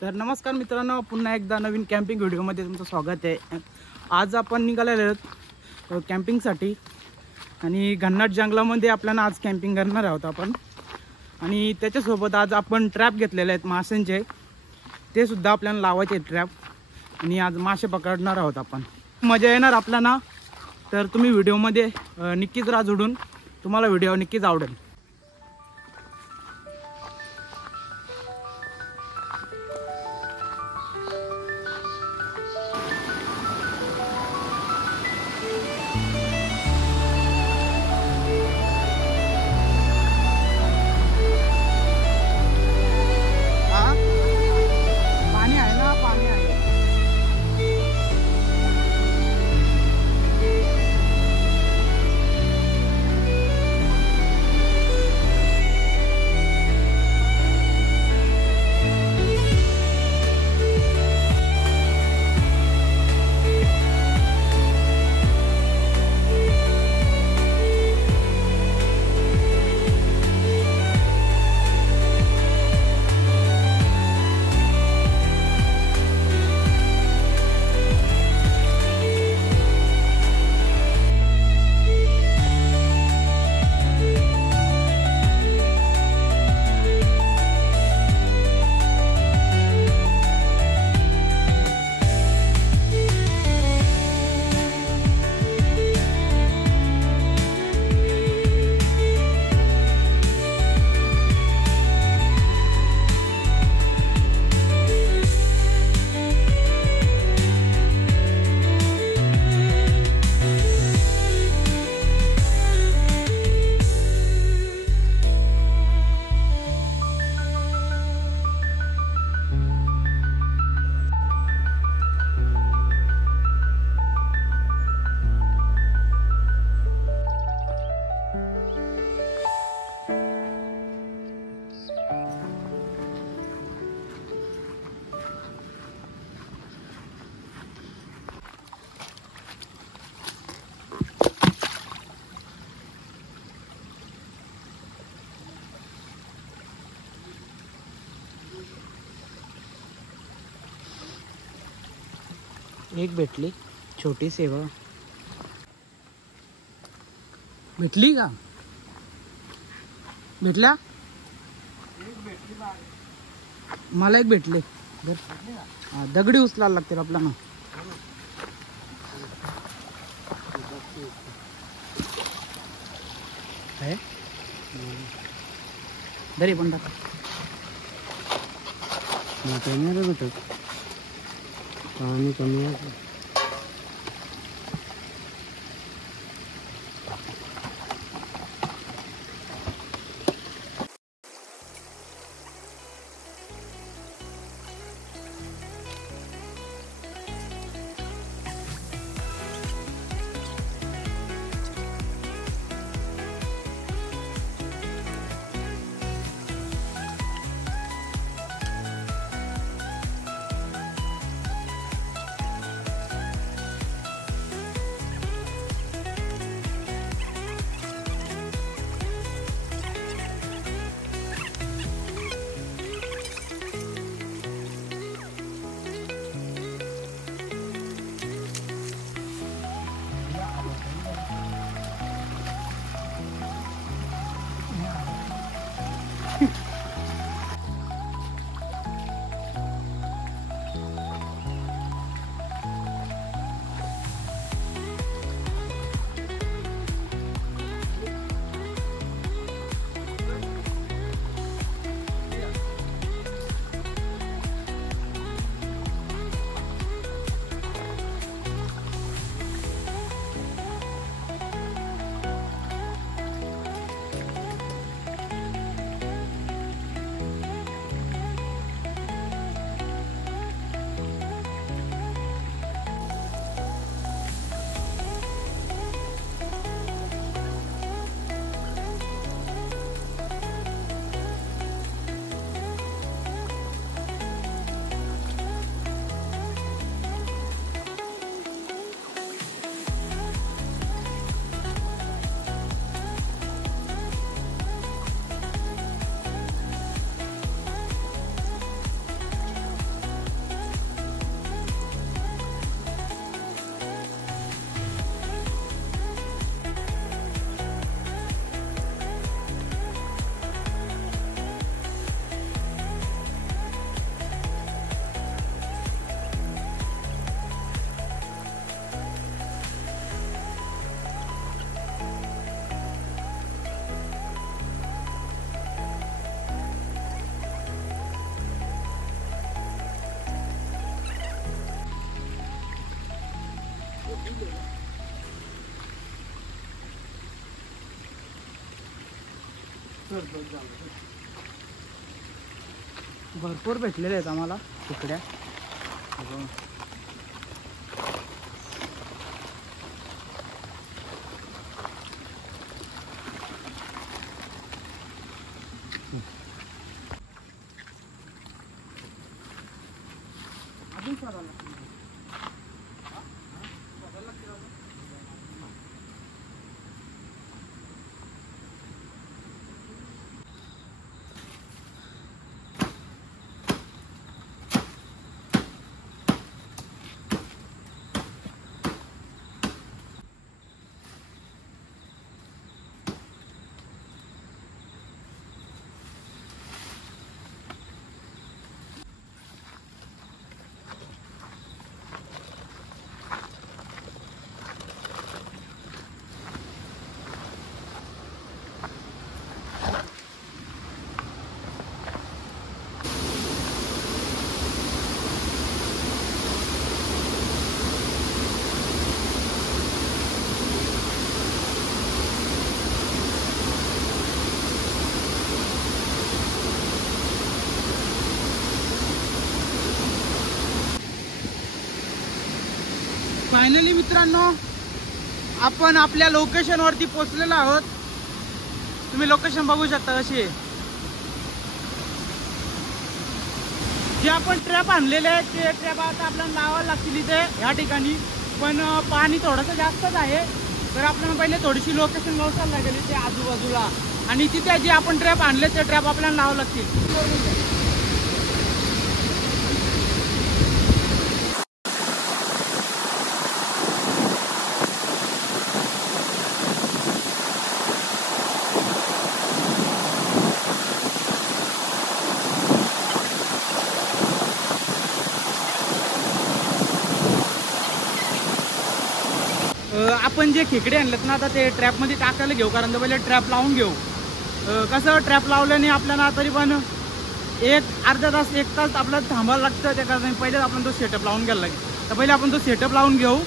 तर नमस्कार मित्रांनो, पुन्हा एकदा नवीन कॅम्पिंग व्हिडिओमध्ये तुमचं स्वागत आहे। आज आपण निघालेलो आहोत कॅम्पिंगसाठी आणि घननाट जंगलामध्ये आपल्याला आज कॅम्पिंग करणार आहोत आपण। आणि त्याच्यासोबत आज आपण ट्रॅप घेतलेले आहेत माशांचे, ते सुद्धा आपल्याला लावायचे आहेत ट्रॅप आणि आज मासे पकडणार आहोत आपण। मजा येणार आपल्याला, तर तुम्ही व्हिडिओमध्ये नक्कीच राहा जोडून, तुम्हाला व्हिडिओ नक्कीच आवडेल। एक भेटली छोटी सेवा, भेटली का? भेटला? मला एक भेटले। दगडी उचलायला लागतील आपल्याला। दरी पण टाका पाणी कमी आहे। भरपूर भेटलेले आहेत आम्हाला खेकड्या. अजून फायनली मित्रांनो, आपण आपल्या लोकेशन वरती पोहोचलेलो आहोत. तुम्ही लोकेशन बघू शकता कशी आहे. जे आपण ट्रॅप आणलेले आहेत ते ट्रॅप आता आपल्याला लावायला लागतील इथे या ठिकाणी. पण पाणी थोडंसं जास्तच आहे, तर आपल्याला पहिले थोडीशी लोकेशन लावायला लागेल इथे आजूबाजूला. आणि तिथे जे आपण ट्रॅप आणले ते ट्रॅप आपल्याला लावावं लागतील. आपण जे खेकडे आणलेत ना, आता ते ट्रॅपमध्ये टाकायला घेऊ. कारण तर पहिले ट्रॅप लावून घेऊ. कसं ट्रॅप लावल्याने आपल्याला तरी पण अर्धा तास 1 तास आपल्याला थांबायला लागतं. त्या कारण पहिले आपण तो सेटअप लावून घ्यायला लागेल. तर पहिले आपण तो सेटअप लावून घेऊ.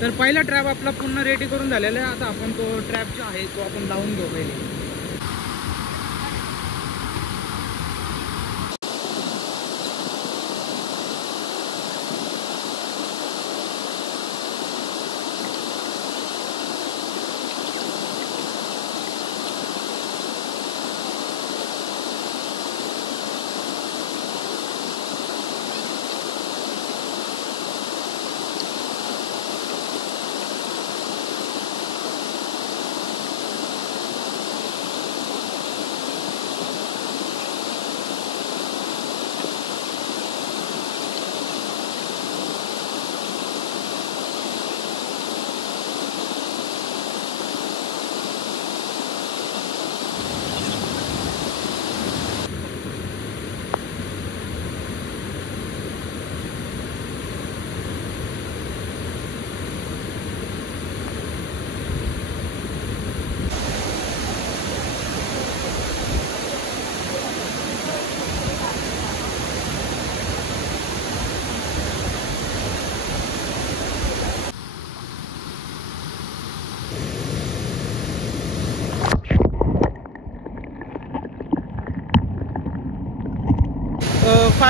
तर पहिला ट्रॅप आपला पूर्ण रेडी करून झालेला आहे. आता आपण तो ट्रॅप जो आहे तो आपण लावून घेऊ पहिले.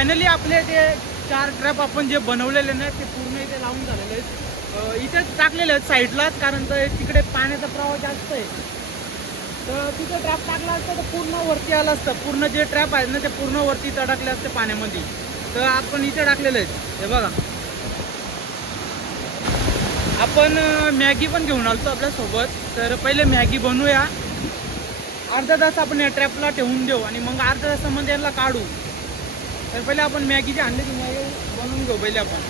फायनली आपले ते 4 ट्रॅप आपण जे बनवलेले ना ते पूर्ण इथे लावून झालेले आहेत. इथे टाकलेले आहेत साईडलाच, कारण तर तिकडे पाण्याचा प्रवाह जास्त आहे. तर तिथे ट्रॅप टाकला असतं तर पूर्ण वरती आलं असतं. पूर्ण जे ट्रॅप आहेत ना ते पूर्ण वरती अडकले असते पाण्यामध्ये. तर आपण इथे टाकलेले आहेत. हे बघा, आपण मॅगी पण घेऊन आलतो आपल्यासोबत. तर पहिले मॅगी बनवूया. अर्धा तास आपण या ट्रॅपला ठेवून देऊ आणि मग अर्धा तासामध्ये याला काढू. तर पहिले आपण मॅगी जे आणले ती मॅगी बनवून घेऊ पहिले आपण.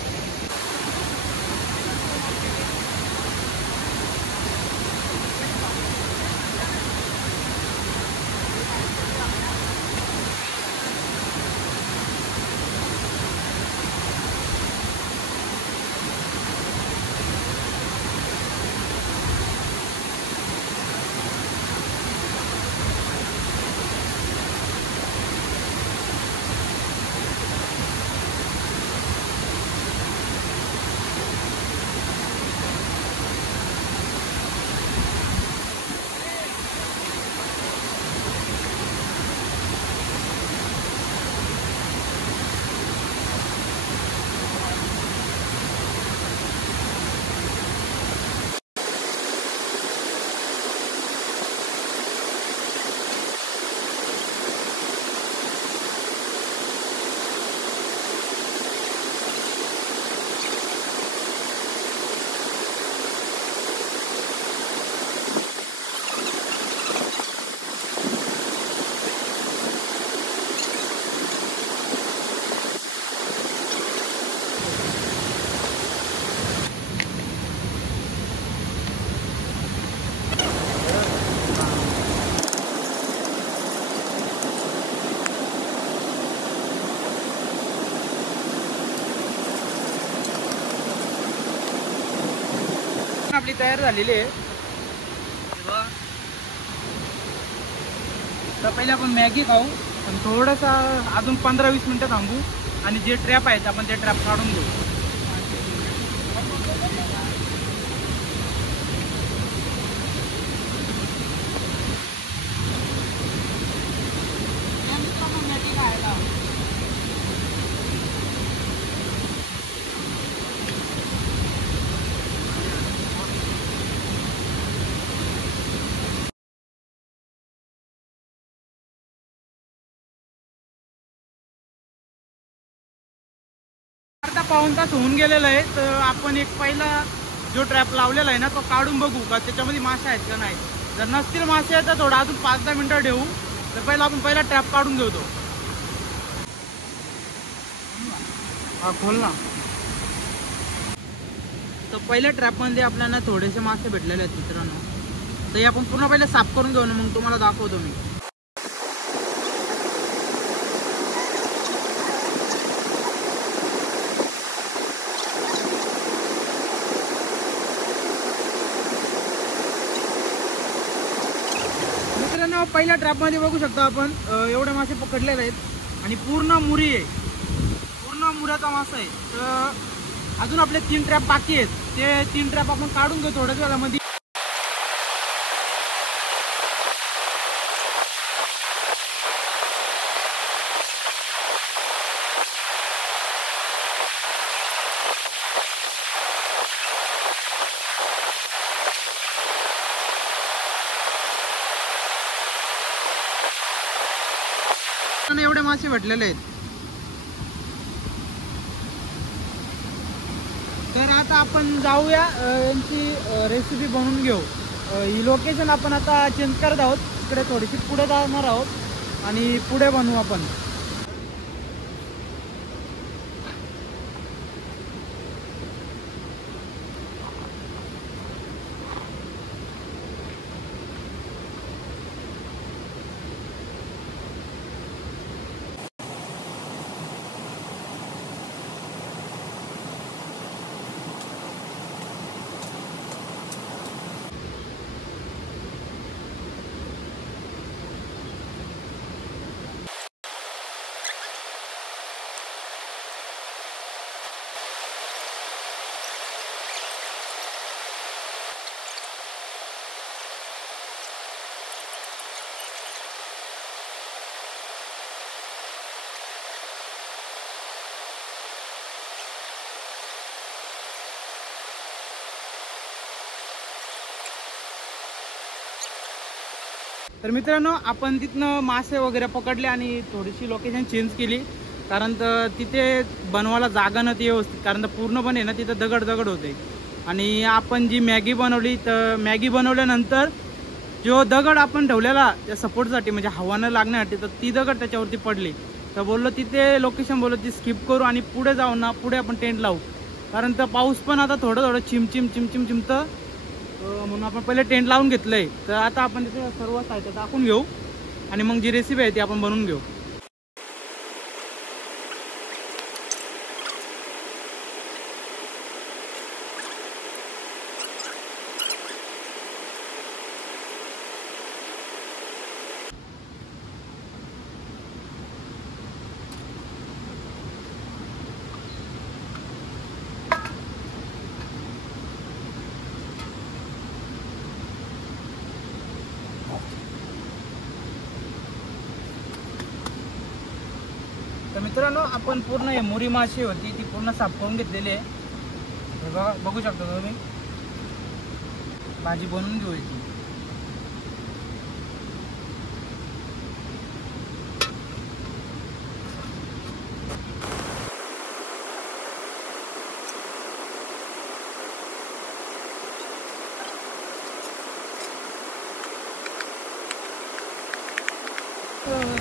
आपली तयार झालेली आहे. तर पहिले आपण मॅगी खाऊ आणि थोडंसं अजून 15-20 मिनिटं थांबू आणि जे ट्रॅप आहेत आपण ते ट्रॅप काढून घेऊ. अर्धा पाऊण तास होऊन गेलेला आहे. तर आपण एक पहिला जो ट्रॅप लावलेला आहे ना तो काढून बघू का त्याच्यामध्ये मासे आहेत का नाही. जर नसतील मासे तर थोडं अजून 5-10 मिनिटं ठेवू. तर पहिला ट्रॅप काढून घेऊ तो. हा खोल ना. तर पहिल्या ट्रॅपमध्ये आपल्याला थोडेसे मासे भेटलेले आहेत मित्रांनो. तर हे आपण पूर्ण पहिले साफ करून घेऊ ना, मग तुम्हाला दाखवतो मी. मित्रांनो पहिल्या ट्रॅपमध्ये बघू शकता आपण एवढे मासे पकडलेले आहेत आणि पूर्ण मुरी आहे. पूर्ण मुऱ्याचा मासा आहे. तर अजून आपले 3 ट्रॅप बाकी आहेत. ते 3 ट्रॅप आपण काढून घेऊ थोड्याच वेळामध्ये. एवढे मासे भेटलेले आहेत. तर आता आपण जाऊया यांची रेसिपी बनवून घेऊ. ही लोकेशन आपण आता चेंज करत आहोत. इकडे थोडीशी पुढे जाणार आहोत आणि पुढे बनवू आपण. तर मित्रांनो, आपण तिथनं मासे वगैरे पकडले आणि थोडीशी लोकेशन चेंज केली, कारण तर तिथे बनवायला जागा नव्हती व्यवस्थित, कारण तर पूर्णपणे ना तिथं दगड होते. आणि आपण जी मॅगी बनवली, तर मॅगी बनवल्यानंतर जो दगड आपण ठेवलेला त्या सपोर्टसाठी, म्हणजे हवा न लागण्यासाठी, तर ती दगड त्याच्यावरती पडली. तर बोललो तिथे लोकेशन बोललो ती स्किप करू आणि पुढे जाऊ ना, पुढे आपण टेंट लावू, कारण तर पाऊस पण आता थोडं चिमचिमतं, म्हणून आपण पहिले टेंट लावून घेतलंय. तर आता आपण तिथे सर्व साहित्य टाकून घेऊ आणि मग जी रेसिपी आहे ती आपण बनवून घेऊ. तर मित्रांनो, आपण पूर्ण हे मोरी माशी होती ती पूर्ण साफ करून घेतलेली आहे. हे बघा, बघू शकता तुम्ही. भाजी बनवून घेऊ याची.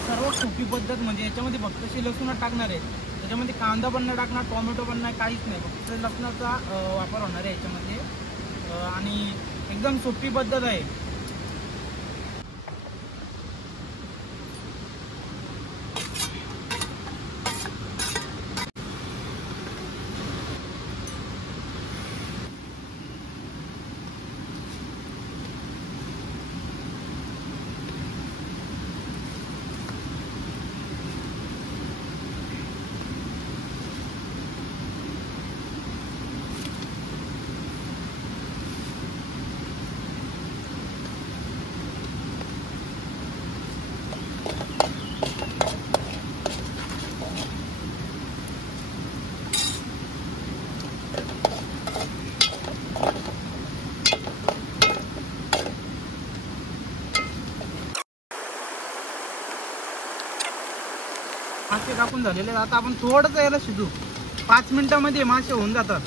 सर्वात सोपी पद्धत म्हणजे याच्यामध्ये फक्त लसूण टाकणार आहे, त्याच्यामध्ये कांदा पण नाही टाकणार, टोमॅटो पण नाही, काहीच नाही, फक्त लसणाचा वापर होणार आहे याच्यामध्ये. आणि एकदम सोपी पद्धत आहे. मासे टाकून झालेले. आता आपण थोडंच याला शिजू, 5 मिनिटांमध्ये मासे होऊन जातात.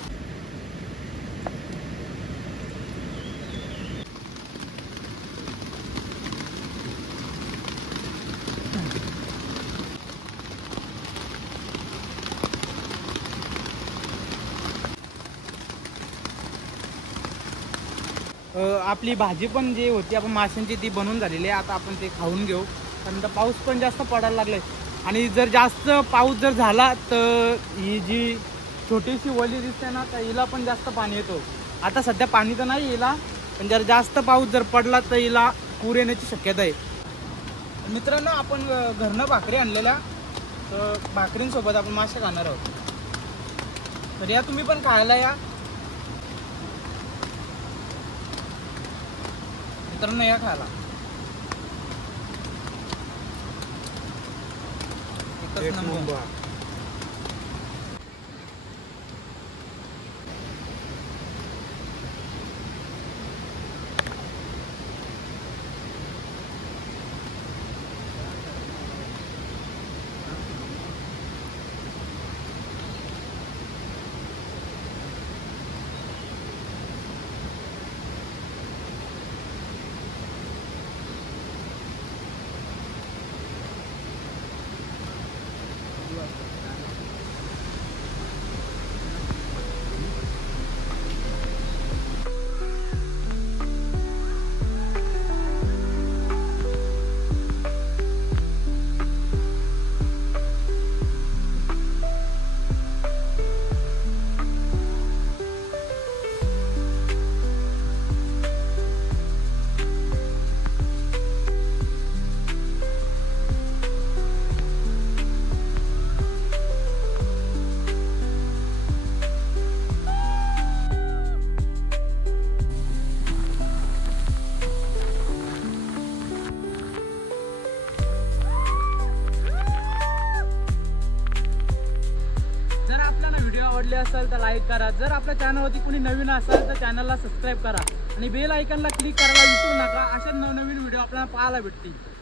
आपली भाजी पण जी होती आपण माशांची ती बनवून झालेली आहे. आता आपण ते खाऊन घेऊ, कारण तर पाऊस पण जास्त पडायला लागलाय. आणि जर जास्त पाऊस जर झाला तर ही जी छोटीशी वली दिसते ना, तर हिला पण जास्त पाणी येतो. आता सध्या पाणी तर नाही हिला, पण जर जास्त पाऊस जर पडला तर हिला पूर येण्याची शक्यता आहे. मित्रांनो, आपण घरनं भाकरी आणलेल्या, तर भाकरींसोबत आपण मासे खाणार आहोत. तर या तुम्ही पण खायला या मित्रांनो, या खायला. एकच नंबर. आवडले असेल तर लाईक करा. जर आपल्या चॅनलवरती कोणी नवीन असेल तर चॅनलला सबस्क्राईब करा. आणि बेल आयकॉनला क्लिक करायला विसरू नका. अशा नवनवीन व्हिडिओ आपल्याला पाहायला भेटतील.